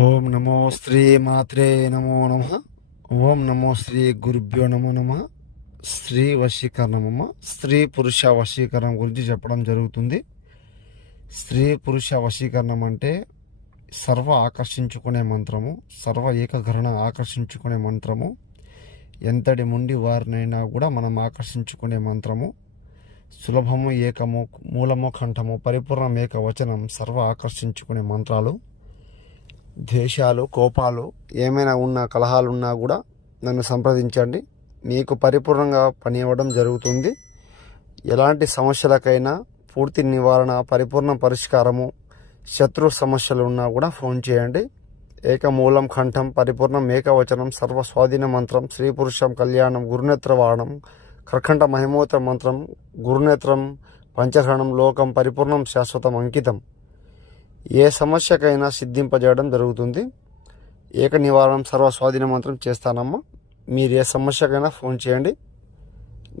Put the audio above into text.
ఓం నమో శ్రీ మాత్రే నమో నమ. ఓం నమో శ్రీ గురుభ్యో నమో నమ. స్త్రీ వశీకరణమమ్మ, స్త్రీ పురుష వశీకరణం గురించి చెప్పడం జరుగుతుంది. స్త్రీ పురుష వశీకరణం అంటే సర్వ ఆకర్షించుకునే మంత్రము, సర్వ ఏకగ్రహణ ఆకర్షించుకునే మంత్రము. ఎంతటి ముండి వారినైనా కూడా మనం ఆకర్షించుకునే మంత్రము. సులభము, ఏకము, మూలము, కంఠము, పరిపూర్ణం, ఏకవచనం, సర్వ ఆకర్షించుకునే మంత్రాలు. ద్వేషాలు, కోపాలు ఏమైనా ఉన్నా, కలహాలు ఉన్నా కూడా నన్ను సంప్రదించండి. మీకు పరిపూర్ణంగా పని ఇవ్వడం జరుగుతుంది. ఎలాంటి సమస్యలకైనా పూర్తి నివారణ, పరిపూర్ణ పరిష్కారము. శత్రు సమస్యలు ఉన్నా కూడా ఫోన్ చేయండి. ఏకమూలం, కంఠం, పరిపూర్ణం, ఏకవచనం, సర్వ స్వాధీన మంత్రం, స్త్రీ పురుషం కళ్యాణం, గురునేత్రవాణం, కర్కంఠ మహిమోత్ర మంత్రం, గురునేత్రం, పంచగ్రహణం, లోకం, పరిపూర్ణం, శాశ్వతం, అంకితం. ఏ సమస్యకైనా సిద్ధింపజేయడం జరుగుతుంది. ఏక నివారణం, సర్వ స్వాధీన మంత్రం చేస్తానమ్మా. మీరు ఏ సమస్యకైనా ఫోన్ చేయండి.